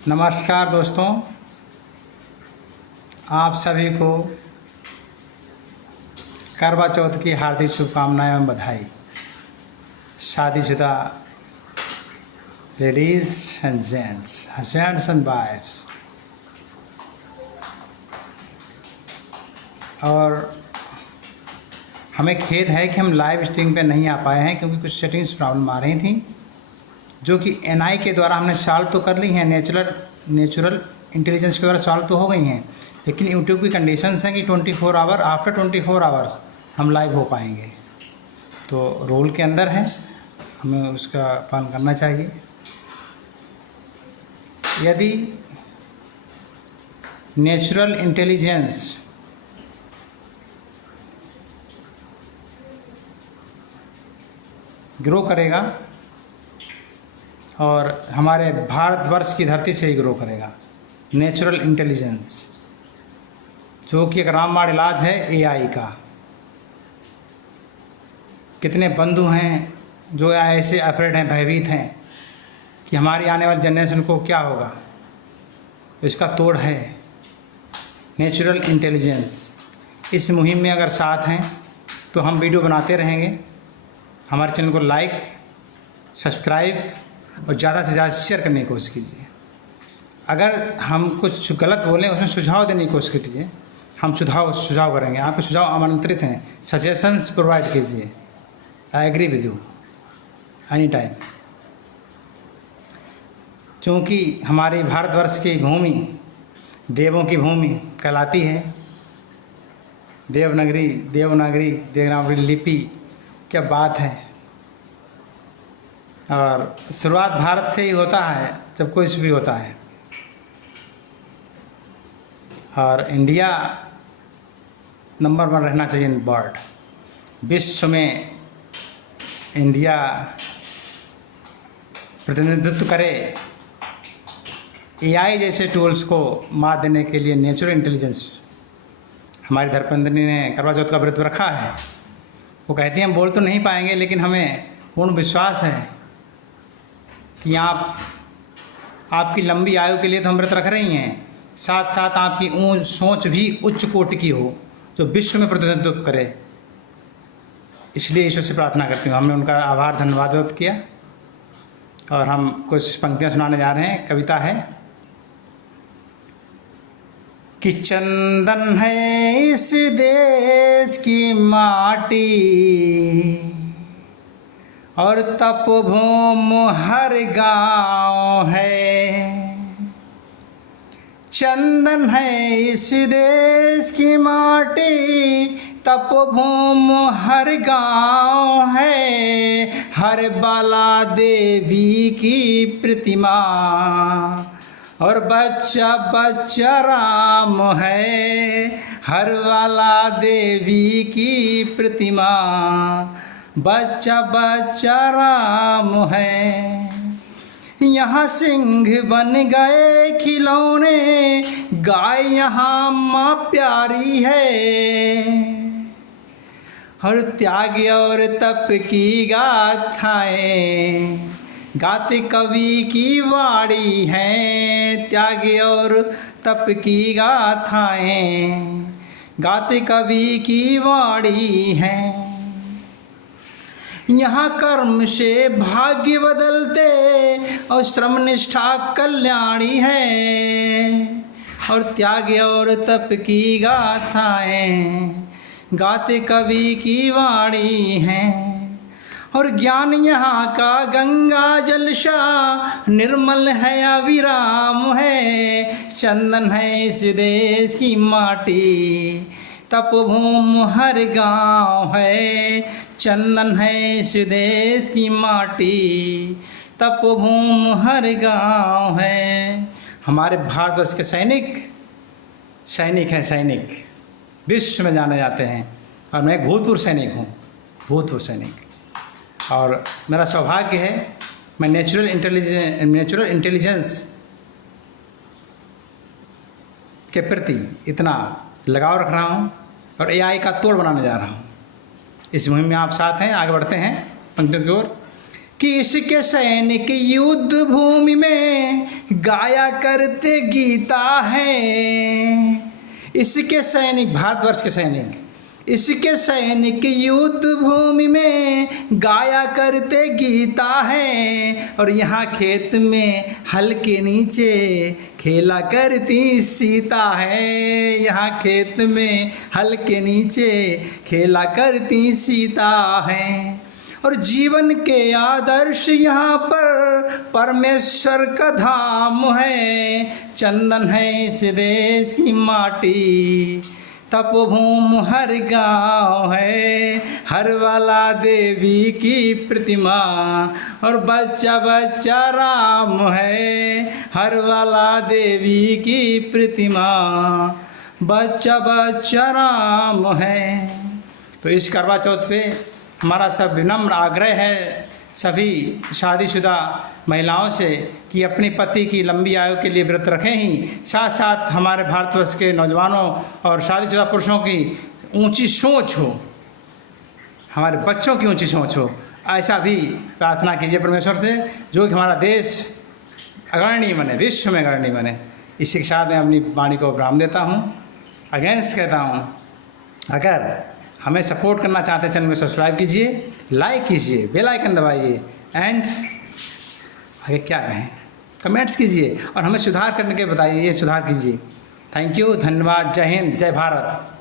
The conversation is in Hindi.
नमस्कार दोस्तों, आप सभी को करवा चौथ की हार्दिक शुभकामनाएं एवं बधाई। शादीशुदा ladies and gents, husbands and wives, और हमें खेद है कि हम लाइव स्ट्रीम पे नहीं आ पाए हैं क्योंकि कुछ सेटिंग्स प्रॉब्लम आ रही थी, जो कि एनआई के द्वारा हमने सॉल्व तो कर ली हैं, नेचुरल इंटेलिजेंस के द्वारा सॉल्व तो हो गई हैं, लेकिन यूट्यूब की कंडीशंस हैं कि 24 आवर आफ्टर 24 आवर्स हम लाइव हो पाएंगे। तो रूल के अंदर है, हमें उसका पालन करना चाहिए। यदि नेचुरल इंटेलिजेंस ग्रो करेगा और हमारे भारतवर्ष की धरती से ही ग्रो करेगा नेचुरल इंटेलिजेंस, जो कि एक रामबाण इलाज है एआई का। कितने बंधु हैं जो ऐसे अफ्रेड हैं, भयभीत हैं कि हमारी आने वाली जनरेशन को क्या होगा। इसका तोड़ है नेचुरल इंटेलिजेंस। इस मुहिम में अगर साथ हैं तो हम वीडियो बनाते रहेंगे। हमारे चैनल को लाइक, सब्सक्राइब और ज़्यादा से ज़्यादा शेयर करने की कोशिश कीजिए। अगर हम कुछ गलत बोलें उसमें सुझाव देने की कोशिश कीजिए, हम सुझाव करेंगे। आपके सुझाव आमंत्रित हैं, सजेशंस प्रोवाइड कीजिए। I agree with you any time. क्योंकि हमारी भारतवर्ष की भूमि देवों की भूमि कहलाती है। देवनागरी लिपि, क्या बात है। और शुरुआत भारत से ही होता है जब कुछ भी होता है। और इंडिया नंबर 1 रहना चाहिए इन वर्ल्ड। विश्व में इंडिया प्रतिनिधित्व करे। एआई जैसे टूल्स को मात देने के लिए नेचुरल इंटेलिजेंस, हमारी धर्मपत्नी ने करवा चौथ का व्रत रखा है। वो कहती हैं हम बोल तो नहीं पाएंगे, लेकिन हमें पूर्ण विश्वास है कि आपकी लंबी आयु के लिए तो हम व्रत रख रही हैं, साथ साथ आपकी सोच भी उच्च कोटि की हो, जो विश्व में प्रतिनिधित्व करे। इसलिए ईश्वर से प्रार्थना करती हूँ। हमने उनका आभार धन्यवाद व्यक्त किया और हम कुछ पंक्तियाँ सुनाने जा रहे हैं। कविता है कि चंदन है इस देश की माटी और तपोभूम हर गांव है। चंदन है इस देश की माटी, तपोभूम हर गांव है। हर बाला देवी की प्रतिमा और बच्चा बच्चा राम है। हर बाला देवी की प्रतिमा, बच्चा बच्चा राम है। यहाँ सिंह बन गए खिलौने, गाय यहाँ माँ प्यारी है। और त्याग और तप की गाथाएं गाते कवि की वाणी है। त्याग और तप की गाथाएं गाते कवि की वाणी है। यहाँ कर्म से भाग्य बदलते और श्रम निष्ठा कल्याणी है। और त्याग और तप की गाथाएं गाते कवि की वाणी है। और ज्ञान यहाँ का गंगा जल सा निर्मल है अविराम है। चंदन है इस देश की माटी, तपोभूम हर गांव है। चंदन है इस देश की माटी, तपोभूम हर गांव है। हमारे भारतवर्ष के सैनिक हैं, विश्व में जाने जाते हैं। और मैं एक भूतपूर्व सैनिक। और मेरा सौभाग्य है, मैं नेचुरल इंटेलिजेंस के प्रति इतना लगाव रख रहा हूँ और एआई का तोड़ बनाने जा रहा हूँ। इस मुहिम में आप साथ हैं। आगे बढ़ते हैं पंक्तियों की ओर। कि इसके सैनिक युद्ध भूमि में गाया करते गीता है। इसके सैनिक, भारतवर्ष के सैनिक, इसके सैनिक युद्ध भूमि में गाया करते गीता है। और यहाँ खेत में हल के नीचे खेला करती सीता है। यहाँ खेत में हल के नीचे खेला करती सीता है। और जीवन के आदर्श यहाँ पर परमेश्वर का धाम है। चंदन है इस देश की माटी, तपोभूम हर गाँव है। हर वाला देवी की प्रतिमा और बच्चा बच्चा राम है। हर वाला देवी की प्रतिमा, बच्चा बच्चा राम है। तो इस करवा चौथ पे हमारा सब विनम्र आग्रह है सभी शादीशुदा महिलाओं से कि अपने पति की लंबी आयु के लिए व्रत रखें ही, साथ साथ हमारे भारतवर्ष के नौजवानों और शादीशुदा पुरुषों की ऊंची सोच हो, हमारे बच्चों की ऊंची सोच हो, ऐसा भी प्रार्थना कीजिए परमेश्वर से, जो कि हमारा देश अग्रणी बने, विश्व में अग्रणी बने। इसी के साथ मैं अपनी वाणी को विराम देता हूँ। अगेंस्ट कहता हूँ, अगर हमें सपोर्ट करना चाहते हैं चैनल को सब्सक्राइब कीजिए, लाइक कीजिए, बेल आइकन दबाइए एंड आगे क्या कहें कमेंट्स कीजिए और हमें सुधार करने के बताइए, ये सुधार कीजिए। थैंक यू, धन्यवाद, जय हिंद, जय भारत।